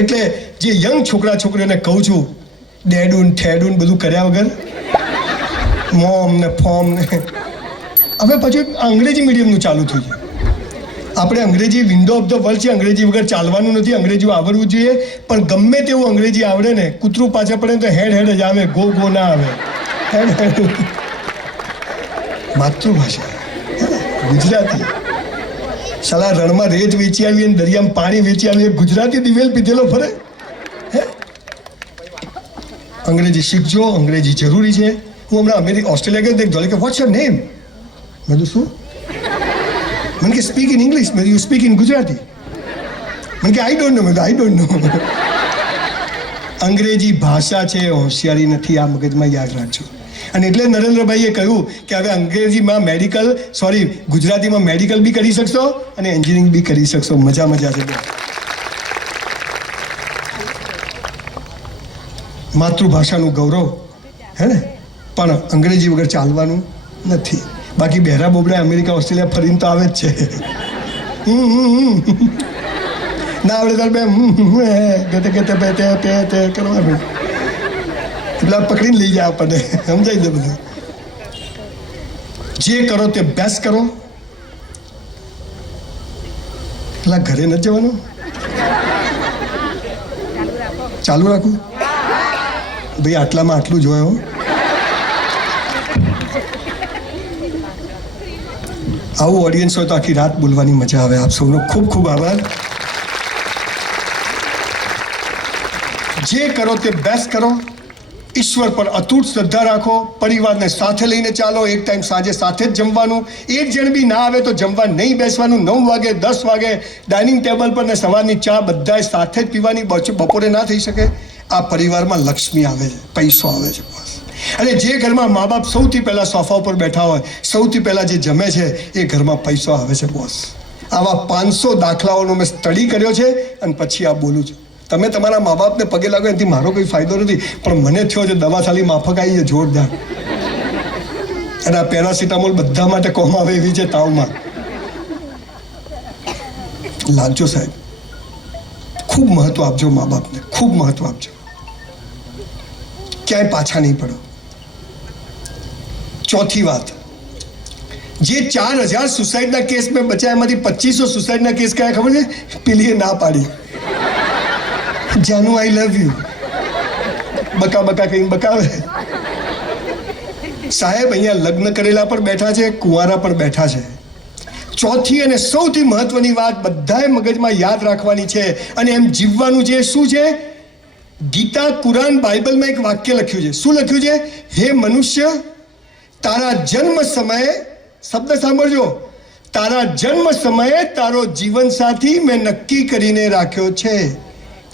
એટલે જે યંગ છોકરા છોકરીઓને કહું છું, ડેડુન ઠેડુન બધું કર્યા વગર મોમ ને ફોમ ને હવે પછી અંગ્રેજી મીડિયમનું ચાલુ થયું છે. આપણે અંગ્રેજી વિન્ડો ઓફ ધ વર્લ્ડ છે, અંગ્રેજી વગર ચાલવાનું નથી, અંગ્રેજી આવડવું જોઈએ. પણ ગમે તેવું અંગ્રેજી આવડે ને, કૂતરું પાછળ પડે તો હેડ હેડ જ આવે, ગો ગો ના આવે. હેડ હેડ માતૃભાષા ગુજરાતી. સાલા રણમાં રેત વેચી આવી અને દરિયામાં પાણી વેચી આવી, ગુજરાતી દિવેલ પીધેલો ફરે. હે અંગ્રેજી શીખજો, અંગ્રેજી જરૂરી છે. હું હમણાં ઓસ્ટ્રેલિયા ગયો, એક ધોલે કે વોટ્સ યોર નેમ? મેં કીધું શું? મને કે સ્પીક ઇન ઇંગ્લિશ. મેં યુ સ્પીક ઇન ગુજરાતી. મને કે આઈ ડોન્ટ નો. મેં આઈ ડોન્ટ નો. અંગ્રેજી ભાષા છે, હોશિયારી નથી. આ મગજમાં યાદ રાખજો. અને એટલે નરેન્દ્રભાઈએ કહ્યું કે હવે અંગ્રેજીમાં ગુજરાતીમાં મેડિકલ બી કરી શકશો અને એન્જિનિયરિંગ બી કરી શકશો. મજા છે. માતૃભાષાનું ગૌરવ હે ને, પણ અંગ્રેજી વગર ચાલવાનું નથી. બાકી બહેરા બોબડા અમેરિકા ઓસ્ટ્રેલિયા ફરીને તો આવે જ છે. ના આવડે તાર કરવાનું એટલે પકડીને લઈ જાય આપણને. સમજાય છે બધું. જે કરો તે બેસ્ટ કરો. પેલા ઘરે નથી જવાનું, ચાલુ રાખું ભાઈ. આટલામાં આટલું જોયો. આવું ઓડિયન્સ હોય તો આખી રાત બોલવાની મજા આવે. આપ સૌનો ખૂબ ખૂબ આભાર. જે કરો તે બેસ્ટ કરો. ઈશ્વર પર અતૂટ શ્રદ્ધા રાખો. પરિવારને સાથે લઈને ચાલો. એક ટાઈમ સાંજે સાથે જ જમવાનું. એક જણ બી ના આવે તો જમવા નહીં બેસવાનું. 9 વાગે 10 વાગે ડાઇનિંગ ટેબલ પર ને સવારની ચા બધાએ સાથે જ પીવાની. બપોરે ના થઈ શકે. આ પરિવારમાં લક્ષ્મી આવે છે, પૈસો આવે છે. અને જે ઘરમાં મા બાપ સૌથી પહેલાં સોફા ઉપર બેઠા હોય, સૌથી પહેલાં જે જમે છે એ ઘરમાં પૈસો આવે છે બોસ. આવા 500 દાખલાઓનો મેં સ્ટડી કર્યો છે અને પછી આ બોલું છું. તમે તમારા મા બાપને પગે લાગો એનાથી મારો કોઈ ફાયદો નથી, પણ મને થયો છે દવા ખાલી માફક આવી છે જોરદાર. અને આ પેરાસિટામોલ બધા માટે કોમ આવે એવી છે તાવમાં. લાગજો સાહેબ, ખૂબ મહત્વ આપજો મા બાપને, ખૂબ મહત્વ આપજો. ક્યાંય પાછા નહીં પડો. ચોથી વાત, જે 4000 સુસાઇડના કેસ મેં બચાયા એમાંથી 2500 સુસાઇડના કેસ કયા ખબર છે? પેલીએ ના પાડી, જાનુ આઈ લવ યુ બકા કહીને બકાવે. સાહેબ અહીંયા લગ્ન કરેલા પણ બેઠા છે, કુંવારા પણ બેઠા છે. ચોથી અને સૌથી મહત્વની વાત બધાએ મગજમાં યાદ રાખવાની છે અને એમ જીવવાનું છે. શું છે? ગીતા, કુરાન, બાઇબલમાં એક વાક્ય લખ્યું છે. શું લખ્યું છે? હે મનુષ્ય, તારા જન્મ સમયે, શબ્દ સાંભળજો, તારા જન્મ સમયે તારો જીવન સાથી મેં નક્કી કરીને રાખ્યો છે.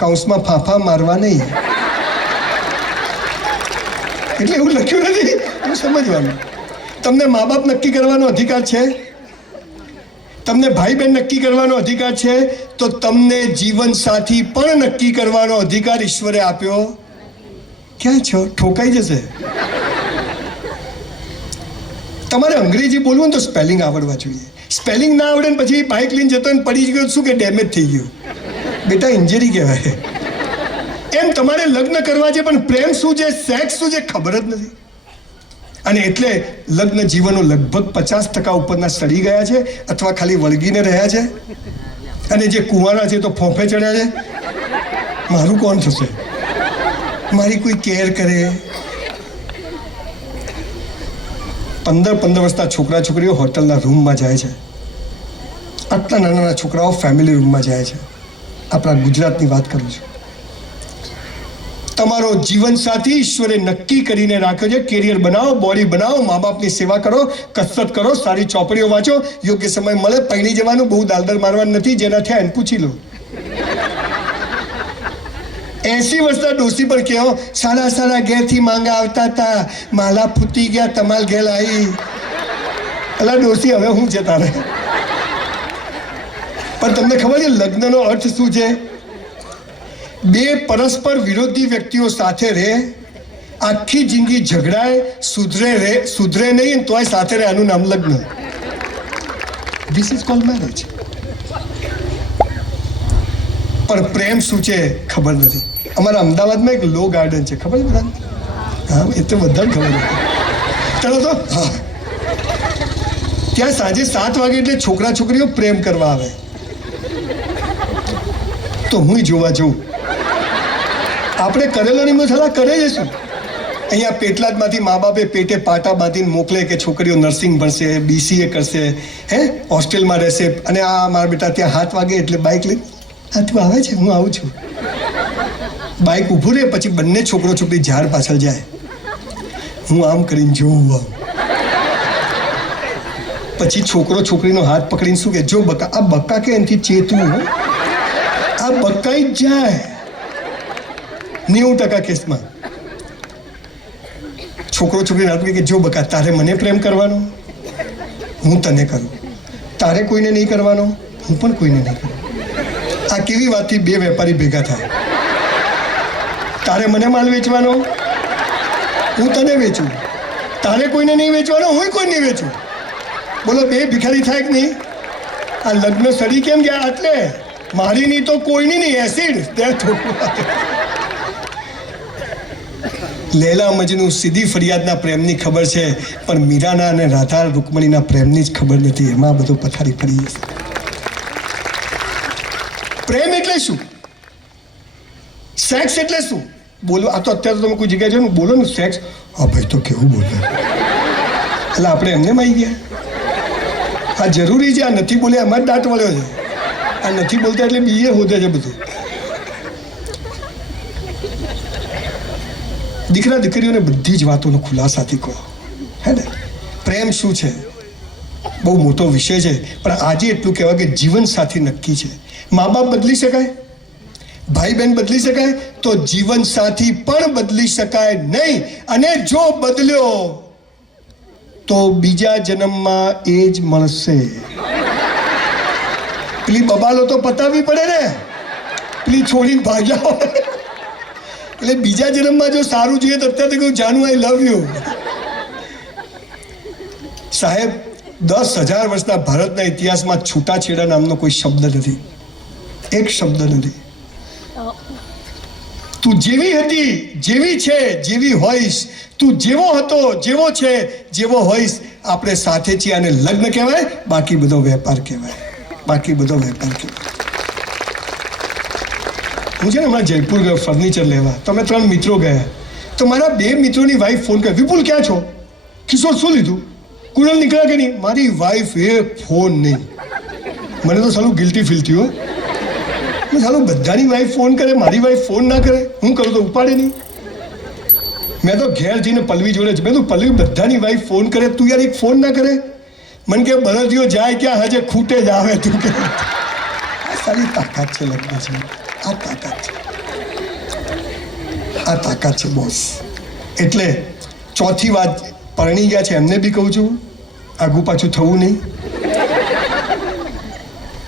કૌંસમાં ફાંફા મારવા નહીં. એટલે એવું લખ્યું નથી, એવું સમજવાનું. તમને મા બાપ નક્કી કરવાનો અધિકાર છે, તમને ભાઈ બહેન નક્કી કરવાનો અધિકાર છે, તો તમને જીવન સાથી પણ નક્કી કરવાનો અધિકાર ઈશ્વરે આપ્યો. ક્યાં છો? ઠોકાઈ જશે. તમારે અંગ્રેજી બોલવું તો સ્પેલિંગ આવડવા જોઈએ. સ્પેલિંગ ના આવડે ને પછી બાઇક લઈને જતો ને પડી ગયો, શું કે ડેમેજ થઈ ગયું? બેટા ઇન્જરી કહેવાય. એમ તમારે લગ્ન કરવા છે પણ પ્રેમ શું છે, સેક્સ શું છે ખબર જ નથી. અને એટલે લગ્ન જીવનો લગભગ 50% ઉપરના સડી ગયા છે અથવા ખાલી વળગીને રહ્યા છે. અને જે કુંવારા છે તો ફોફે ચડ્યા છે. મારું કોણ થશે? મારી કોઈ કેર કરે? 15 વર્ષના છોકરા છોકરીઓ હોટલના રૂમમાં જાય છે. આટલા નાના છોકરાઓ ફેમિલી રૂમમાં જાય છે. આપણા ગુજરાતની વાત કરું છું. તમારો જીવનસાથી ઈશ્વરે નક્કી કરીને રાખ્યો છે. કેરિયર બનાવો, બોડી બનાવો, મા બાપની સેવા કરો, કસરત કરો, સારી ચોપડીઓ વાંચો, યોગ્ય સમય મળે પૈણી જવાનું. બહુ દાલદર મારવાનું નથી. જેના થયા એને પૂછી લો. 80 વર્ષના ડોસી પર કહો, સારા ઘેરથી માંગા આવતા હતા, માલા ફૂટી ગયા, તમાલ ઘેર આવી. અલા ડોસી હવે શું છે તારે? પણ તમને ખબર છે લગ્નનો અર્થ શું છે? બે પરસ્પર વિરોધી વ્યક્તિઓ સાથે રહે, આખી જિંદગી ઝઘડાય, સુધરે નહીં તોય સાથે રહે, આનું નામ લગ્ન. This is called marriage. પણ પ્રેમ શું છે ખબર નથી. અમારા અમદાવાદમાં એક લો ગાર્ડન છે, ખબર છે બધાને? હા, એ તો બધાને ખબર છે. ચલો તો હા, ત્યાં સાંજે 7 વાગે એટલે છોકરા છોકરીઓ પ્રેમ કરવા આવે. તો હું જોવા જઉં. આપણે કરેલો નહીં મસાલા કરે છે શું? અહીંયા પેટલાદમાંથી મા બાપે પેટે પાટા બાંધીને મોકલે કે છોકરીઓ નર્સિંગ ભણશે, BCA કરશે, હોસ્ટેલમાં રહેશે. અને આ મારા બેટા ત્યાં 7 વાગે એટલે બાઇક લઈ, હા તું આવે છે, હું આવું છું. બાઇક ઊભું રહે, પછી બંને છોકરો છોકરી ઝાડ પાછળ જાય. હું આમ કરીને જોઉં આમ. પછી છોકરો છોકરીનો હાથ પકડીને શું કે, જો બકા, આ બકા કે એનાથી ચેતવું, આ બકાઈ જ જાય 90% કેસમાં. છોકરો છોકરીને હાથ કે જો બકા, તારે મને પ્રેમ કરવાનો, હું તને કરું. તારે કોઈને નહીં કરવાનો, હું પણ કોઈને નહીં કરું. આ કેવી વાતથી બે વેપારી ભેગા થાય? તારે મને માલ વેચવાનો, હું તને વેચું. તારે કોઈને નહીં વેચવાનો, હું કોઈ નહીં વેચું. બોલો, બે ભિખારી થાય કે નહીં? આ લગ્ન સડી કેમ ગયા? એટલે મારી નહીં તો કોઈની નહીં, એસિડ. લૈલા મજનુ સીધી ફરિયાદના પ્રેમની ખબર છે, પણ મીરાના અને રાધા રૂકમણીના પ્રેમની જ ખબર નથી. એમાં બધું પથારી ફરી જશે. પ્રેમ એટલે શું? સેક્સ એટલે શું? બોલો, આ તો અત્યારે તમે કોઈ જગ્યાએ જાઓ ને, બોલો ને સેક્સ, હા ભાઈ તો કેવું બોલે, એટલે આપણે એમને માં આવી ગયા. આ જરૂરી છે, આ નથી બોલે એમાં જ દાંત વળ્યો છે. આ નથી બોલતા એટલે બીજે હોદે છે બધું. દીકરા દીકરીઓને બધી જ વાતોનો ખુલાસાથી કહો, હે ને? પ્રેમ શું છે બહુ મોટો વિષય છે, પણ આજે એટલું કહેવાય કે જીવન સાથી નક્કી છે. મા બાપ બદલી શકાય, ભાઈ બહેન બદલી શકાય, તો જીવન સાથી પણ બદલી શકાય નહીં. અને જો બદલ્યો તો બીજા જન્મમાં એ જ મળશે. પેલી બબાલો તો પતાવવી પડે ને, પેલી છોડીને ભાગ્યા હોય. એટલે બીજા જન્મમાં જો સારું જોઈએ તો અત્યારે કહું, જાનુ આઈ લવ યુ. સાહેબ, 10,000 વર્ષના ભારતના ઇતિહાસમાં છૂટાછેડા નામનો કોઈ શબ્દ નથી, એક શબ્દ નથી. તું જેવી હતી, જેવી છે, જેવી હોઈશ. તું જેવો હતો, જેવો છે, જેવો હોઈશ. આપણે સાથે છીએ, આને લગ્ન કહેવાય, બાકી બધો વેપાર કહેવાય. બાકી બધો વેપાર કહેવાય. હું છે ને હમણાં જયપુર ગયો ફર્નિચર લેવા. તો અમે 3 મિત્રો ગયા. તો મારા 2 મિત્રોની વાઈફ ફોન કરે, વિપુલ ક્યાં છો? કિશોર શું લીધું? કુણલ નીકળ્યા કે નહીં? મારી વાઈફ એક ફોન નહીં. મને તો સાલું ગિલ્ટી ફીલ થયું. સાલું બધાની વાઈફ ફોન કરે, મારી વાઈફ ફોન ના કરે. હું કરું તો ઉપાડે નહીં. મેં તો ઘેર જઈને પલ્લવી જોડે જ, મેં તો પલ્લવી બધાની વાઈફ ફોન કરે, તું યાર એક ફોન ના કરે? મને કે બળદિયો જાય ક્યાં, હજે ખૂટે જ આવે. તું કે આ સારી તાકાત છે લગ્ન છે. આ તાકાત છે, આ તાકાત છે બોસ. એટલે ચોથી વાત, પરણી ગયા છે એમને બી કહું છું, આગું પાછું થવું નહીં.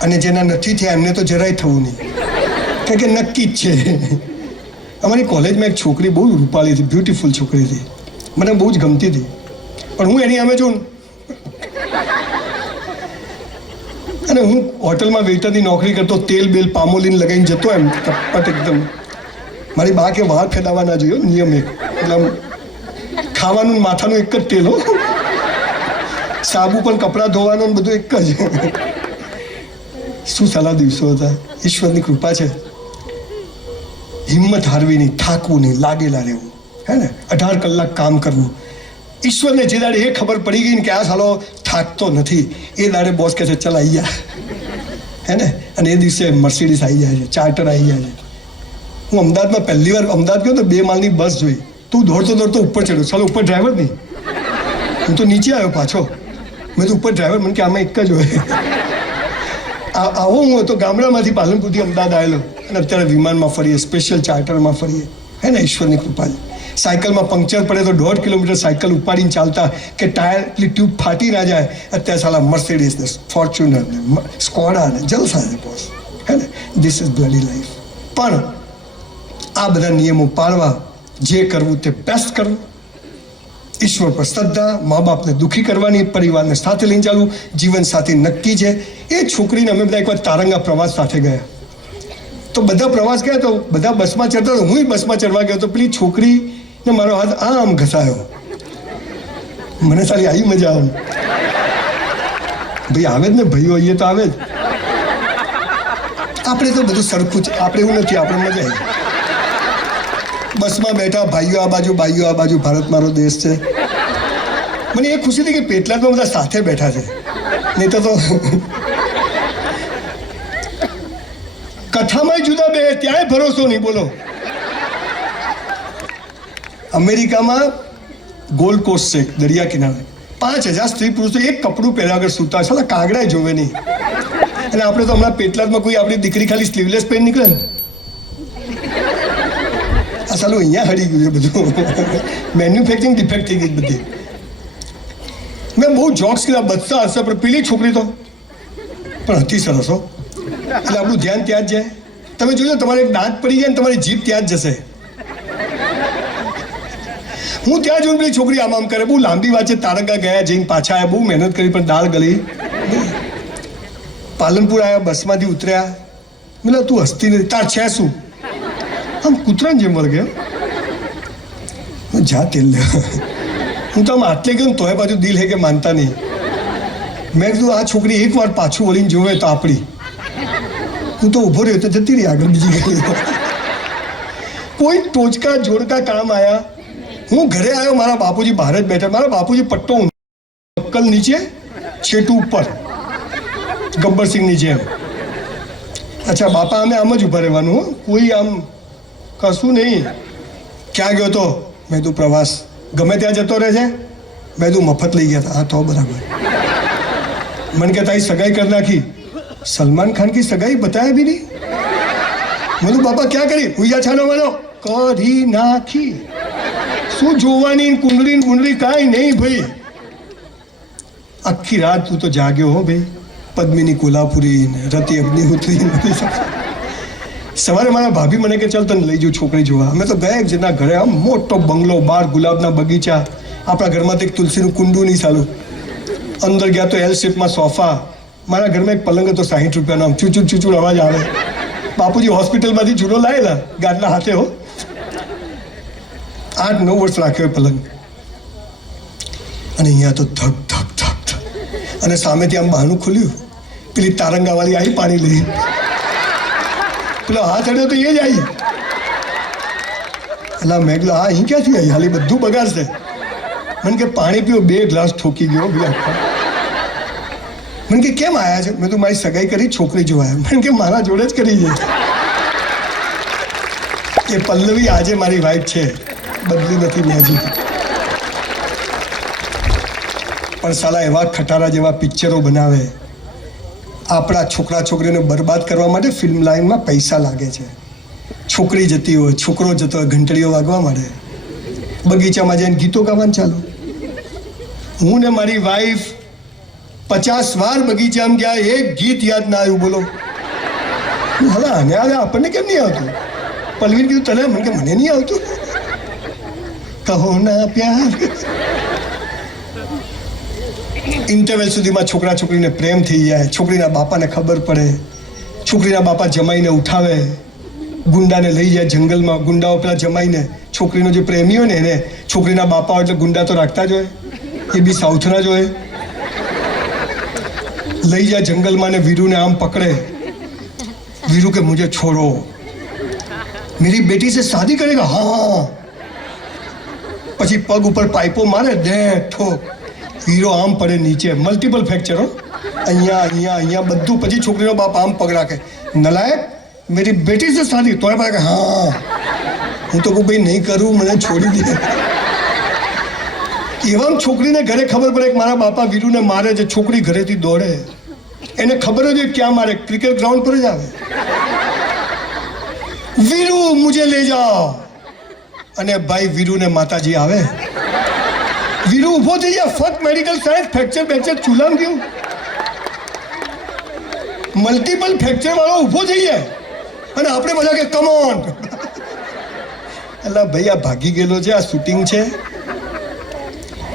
અને જેના નથી થયા એમને તો જરાય થવું નહીં, કારણ કે નક્કી જ છે. અમારી કોલેજમાં એક છોકરી બહુ રૂપાળી હતી, બ્યુટીફુલ છોકરી હતી, મને બહુ જ ગમતી હતી. પણ હું એની સામે જોઉં, અને હું હોટલમાં વેઇટરની નોકરી કરતો, તેલ બેલ પામોલીન લગાવીને જતો, એમ કપટ એકદમ. મારી બા કે વાળ ફેદાવા ના જોઈએ, નિયમ એક. એટલે ખાવાનું માથાનું એક જ તેલ હો, સાબુ પણ કપડાં ધોવાનું બધું એક જ. શું સાલા દિવસો હતા. ઈશ્વરની કૃપા છે. હિંમત હારવી નહીં, થાકવું નહીં, લાગેલા રહેવું, હે ને? 18 કલાક કામ કરવું. ઈશ્વરને જે દાડે એ ખબર પડી ગઈ ને કે આ સાલો થાકતો નથી, એ દાડે બોસ કહે છે ચલ આવી જા, હે ને? અને એ દિવસે મર્સિડીઝ આવી જાય છે, ચાર્ટર આવી જાય છે. હું અમદાવાદમાં પહેલી વાર અમદાવાદ ગયો તો 2 માળની બસ જોઈ. તું દોડતો દોડતો ઉપર ચડ્યો. ચાલો ઉપર ડ્રાઈવર નહીં, હું તો નીચે આવ્યો પાછો. મેં તો ઉપર ડ્રાઈવર, મને કે આમાં એક જ હોય. આવો હું હતો ગામડામાંથી પાલનપુરથી અમદાવાદ આવેલો, અને અત્યારે વિમાનમાં ફરીએ, સ્પેશિયલ ચાર્ટરમાં ફરીએ, હે ને? ઈશ્વરની કૃપા છે. સાયકલમાં પંક્ચર પડે તો 1.5 કિલોમીટર સાયકલ ઉપાડીને ચાલતા કે ટાયર પેલી ટ્યુબ ફાટી ના જાય. અત્યારે સાલા મર્સિડીઝ ને ફોર્ચ્યુનર ને સ્કોડા ને જલસા છે બોસ, હે ને? This is bloody life. પણ આ બધા નિયમો પાળવા, જે કરવું તે બેસ્ટ કરવું, ઈશ્વર પર શ્રદ્ધા, મા બાપને દુઃખી કરવાની, પરિવારને સાથે લઈને ચાલવું, જીવન સાથી નક્કી છે. એ છોકરીને અમે બધા એકવાર તારંગા પ્રવાસ સાથે ગયા. તો તો બધા પ્રવાસ ગયા તો બધા બસમાં ચડતા તો હું બસમાં ચડવા ગયો તો પેલી છોકરીને મારો હાથ આમ ઘસાયો. મને સારી આવી મજા આવે. ભાઈ આવે જ ને, ભાઈઓ અહીંયા તો આવે જ. આપણે તો બધું સરખું છે, આપણે એવું નથી, આપણે મજા આવી. બસમાં બેઠા, ભાઈઓ આ બાજુ, ભાઈઓ આ બાજુ, ભારત મારો દેશ છે. મને એ ખુશી હતી કે પેટલાદમાં બધા સાથે બેઠા છે, નહીં તો કથામાં જુદા બે, ત્યાંય ભરોસો નહીં. બોલો, અમેરિકામાં ગોલ્ડ કોસ્ટ છે, દરિયા કિનારે 5,000 સ્ત્રી પુરુષો એક કપડું પહેર્યા વગર સૂતા છે. કાગડા જોવે નહીં. અને આપણે તો હમણાં પેટલાદમાં કોઈ આપણી દીકરી ખાલી સ્લીવલેસ પહેરી નીકળે ને, આ સાલું અહીંયા હળી ગયું છે બધું. મેન્યુફેક્ચરિંગ ડિફેક્ટ થઈ ગઈ બધી. મેં બહુ જોક્સ કર્યા, બધા હશે, પણ પેલી છોકરી તો પણ હતી સરસ હો. એટલે આપણું ધ્યાન ત્યાં જ જાય. તમે જોજો, તમારે એક દાંત પડી જાય ને તમારી જીભ ત્યાં જ જશે. હું ત્યાં જોઈને પેલી છોકરી આમ કરે, બહુ લાંબી વાત છે. તારંગા ગયા, જઈને પાછા આવ્યા, બહુ મહેનત કરી, પણ દાળ ગળી. પાલનપુર આવ્યા, બસમાંથી ઉતર્યા. મેં તું હસતી નથી, તાર છે શું? આમ કૂતરાને જેમ વળગે. જા તેલ લે. હું તો આમ આટલે ગયો તોય બાજુ દિલ હે કે માનતા નહીં. મેં કીધું આ છોકરી એક વાર પાછું વળીને જોવે તો આપણી. હું તો ઊભો રહ્યો તો જતી રહી આગળ બીજી ગઈ. કોઈ ટોચકા જોડકા કામ આવ્યા. હું ઘરે આવ્યો, મારા બાપુજી બહાર જ બેઠા. મારા બાપુજી પટ્ટો અક્કલ નીચે, છેટું ઉપર, ગબ્બરસિંહની જેમ. અચ્છા બાપા, અમે આમ જ ઊભા રહેવાનું, કોઈ આમ કશું નહીં. ક્યાં ગયો તો? મેં તું પ્રવાસ. ગમે ત્યાં જતો રહે છે? મેં તું મફત લઈ ગયા હતા. હા તો બરાબર. મને કે તારી સગાઈ કરી નાખી. સલમાન ખાન કી સગાઈ બતાયા બી નહીં. મેં તું બાપા ક્યાં કરી? હુઈયા છાનો માનો કરી નાખી. શું જોવાની કુંડળી કુંડળી કાંઈ નહીં ભાઈ. આખી રાત તું તો જાગ્યો હો ભાઈ. પદ્મિની કોલ્હાપુરી ને રતિ અગ્નિહોત્રી. સવારે મારા ભાભી મને કે ચાલ તને લઈ જાઉં છોકરી જોવા. અમે તો ગયા એક જેના ઘરે, આમ મોટો બંગલો, બહાર ગુલાબના બગીચા, આપણા ઘરમાં તો એક તુલસીનું કુંડું નહીં ચાલું. અંદર ગયા તો એલ શેપમાં સોફા. મારા ઘરમાં એક પલંગ હતો 60 રૂપિયાનો, આમ ચૂચુડ ચૂચુડ અવાજ આવે. બાપુજી હોસ્પિટલમાંથી ચૂલો લાવેલા ગાદલા હાથે હો. 8-9 વર્ષ રાખ્યો પલંગ. અને અહીંયા તો ધક ધક ધક. અને સામેથી આમ બહાનું ખુલ્યું, પેલી તારંગાવાળી આવી પાણી લઈ. પેલો હાથ અડ્યો તો એ જ આવી. એટલે મેં કીધું હા અહીં ક્યાંથી આવી? હાલી બધું બગાડશે. મને કે પાણી પીવો. 2 ગ્લાસ ઠોકી ગયો. મને કે કેમ આવ્યા છે? મેં તો મારી સગાઈ કરી, છોકરી જોવાયા. મને કે મારા જોડે જ કરી છે. એ પલ્લવી આજે મારી વાઈફ છે, બદલી નથી મેં હજી. પણ સાલા એવા ખટારા જેવા પિક્ચરો બનાવે. આપણા છોકરા છોકરીને બરબાદ કરવા માટે ફિલ્મ લાઈનમાં પૈસા લાગે છે. છોકરી જતી હોય, છોકરો જતો હોય, ઘંટડીઓ વાગવા માંડે, બગીચામાં જઈને ગીતો ગાવાનું ચાલુ. હું ને મારી વાઈફ 50 વાર બગીચામાં ગયા, એક ગીત યાદ ના આવ્યું. બોલો હવે આને આપણને કેમ નહીં આવતું? પલવીન કીધું તને? મને કે મને નહીં આવતું. કહો ના પ્યાર. ઇન્ટરવેલ સુધીમાં છોકરા છોકરીને પ્રેમ થઈ જાય. છોકરીના બાપાને ખબર પડે. છોકરીના બાપા જમાઈને ઉઠાવે, ગુંડાને લઈ જાય જંગલમાં. ગુંડાઓ પેલા જમાઈને, છોકરીનો જે પ્રેમી હોય ને એને, છોકરીના બાપા એટલે ગુંડા તો રાખતા જ હોય, એ બી સાઉથના જ હોય. લઈ જાય જંગલમાં ને વીરુને આમ પકડે. વીરુ કે મુझे छोड़ो, मेरी बेटी से शादी करेगा? हाँ. પછી પગ ઉપર પાઇપો મારે, દે ઠોક. હીરો આમ પડે નીચે. મલ્ટિપલ ફ્રેક્ચર હો, અહીંયા અહીંયા અહીંયા બધું. પછી છોકરીનો બાપ આમ પગ રાખે, નલાયક મેરી બેટી સે શાદી. તો કે હા. હું તો કહું ભાઈ નહીં કરું, મને છોડી દે. એવા છોકરીને ઘરે ખબર પડે કે મારા બાપા વીરુને મારે છે. છોકરી ઘરેથી દોડે. એને ખબર જ હોય ક્યાં મારે, ક્રિકેટ ગ્રાઉન્ડ પર જ આવે. વીરુ મુझे ले जाओ. અને ભાઈ વીરુને માતાજી આવે. વીરુ ઉભો થઈ જાય. ફક્ત મેડિકલ સાયન્સ, ફ્રેક્ચર બેક્ચર ચૂલામ ગયું. મલ્ટિપલ ફ્રેક્ચર વાળો ઉભો થઈ જાય. અને આપણે બધા કે કમ ઓન. એટલે ભાઈ આ ભાગી ગયેલો છે, આ શૂટિંગ છે.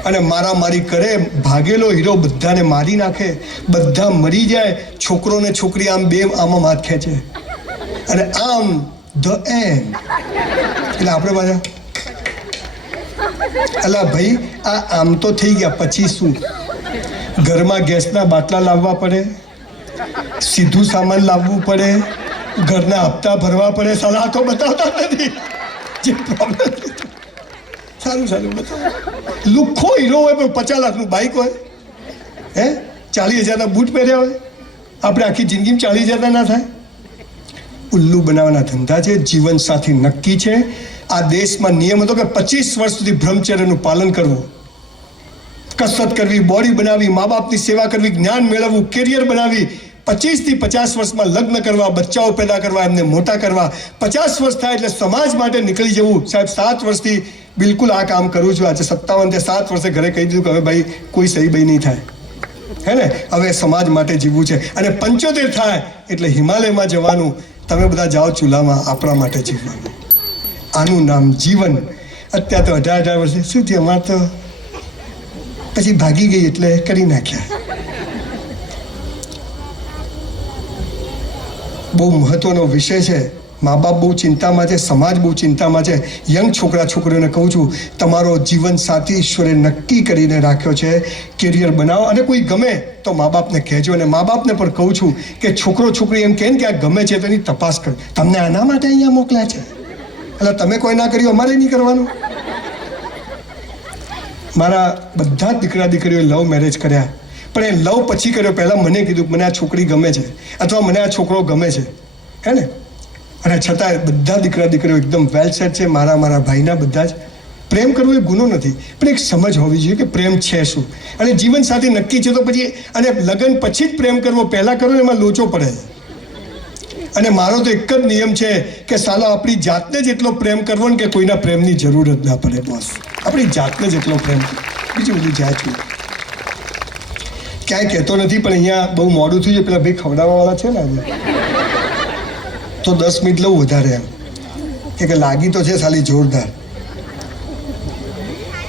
અને મારામારી કરે. ભાગેલો હીરો બધાને મારી નાખે, બધા મરી જાય. છોકરો ને છોકરી આમ બે આમાં હાથ ખેંચે. અને આમ ધ એન્ડ. એટલે આપણે બધા અલા ભાઈ આ આમ તો થઈ ગયા, પછી શું? ઘરમાં ગેસના બાટલા લાવવા પડે, સીધું સામાન લાવવું પડે, ઘરના હપ્તા ભરવા પડે. સલાહ તો બતાવતા નથી. જે પ્રોબ્લેમ સારું બતાવો. લુખ્ખો હીરો હોય પણ 50 લાખનું બાઇક હોય, હે 40,000ના બૂટ પહેર્યા હોય, આપણે આખી જિંદગીમાં 40,000ના ના થાય. ઉલ્લુ બનાવવાના ધંધા છે. જીવન સાથી નક્કી છે. આ દેશમાં નિયમ હતો કે 25 વર્ષ સુધી બ્રહ્મચર્યનું પાલન કરવું, કસરત કરવી, બોડી બનાવી, મા બાપની સેવા કરવી, જ્ઞાન મેળવવું, કેરિયર બનાવી, 25 થી 50 વર્ષમાં લગ્ન કરવા, બચ્ચાઓ પેદા કરવા, એમને મોટા કરવા. 50 વર્ષ થાય એટલે સમાજ માટે નીકળી જવું. સાહેબ 7 વર્ષથી બિલકુલ આ કામ કરું છું. આજે 57 થી 7 વર્ષે ઘરે કહી દીધું કે હવે ભાઈ કોઈ સહી ભાઈ નહીં થાય, હે ને. હવે સમાજ માટે જીવવું છે. અને 75 થાય એટલે હિમાલયમાં જવાનું. તમે બધા જાઓ ચૂલામાં, આપણા માટે જીવવાનું. આનું નામ જીવન. અત્યારે તો 18 વર્ષે શું થયું અમારે તો, પછી ભાગી ગઈ એટલે કરી નાખ્યા. બહુ મહત્વનો વિષય છે. મા બાપ બહુ ચિંતામાં છે, સમાજ બહુ ચિંતામાં છે. યંગ છોકરા છોકરીઓને કહું છું, તમારો જીવન સાથી ઈશ્વરે નક્કી કરીને રાખ્યો છે. કેરિયર બનાવો, અને કોઈ ગમે તો મા બાપને કહેજો. અને મા બાપને પણ કહું છું કે છોકરો છોકરી એમ કહે ને કે આ ગમે છે તો એની તપાસ કરો. તમને આના માટે અહીંયા મોકલ્યા છે, એટલે તમે કોઈ ના કર્યું, અમારે નહીં કરવાનું. મારા બધા જ દીકરા દીકરીઓએ લવ મેરેજ કર્યા, પણ એ લવ પછી કર્યો. પહેલાં મને કીધું મને આ છોકરી ગમે છે, અથવા મને આ છોકરો ગમે છે, હે ને. અને છતાં બધા દીકરા દીકરીઓ એકદમ વેલ સેટ છે. મારા ભાઈના બધા જ. પ્રેમ કરવો એ ગુનો નથી, પણ એક સમજ હોવી જોઈએ કે પ્રેમ છે શું. અને જીવન સાથે નક્કી છે તો પછી, અને લગ્ન પછી જ પ્રેમ કરવો, પહેલાં કરો એમાં લોચો પડે. અને મારો તો એક જ નિયમ છે કે સાલો આપણી જાતને જ એટલો પ્રેમ કરવો ને કે કોઈના પ્રેમની જરૂર જ ના પડે. બસ આપણી જાતને જ એટલો પ્રેમ કરવો, બીજું બધું જાય છે. ક્યાંય કહેતો નથી, પણ અહીંયા બહુ મોડું થયું છે. પેલા ભાઈ ખવડાવવાવાળા છે ને આજે, તો 10 મિનિટ લઉં વધારે, એમ કે લાગી તો છે સાલી જોરદાર.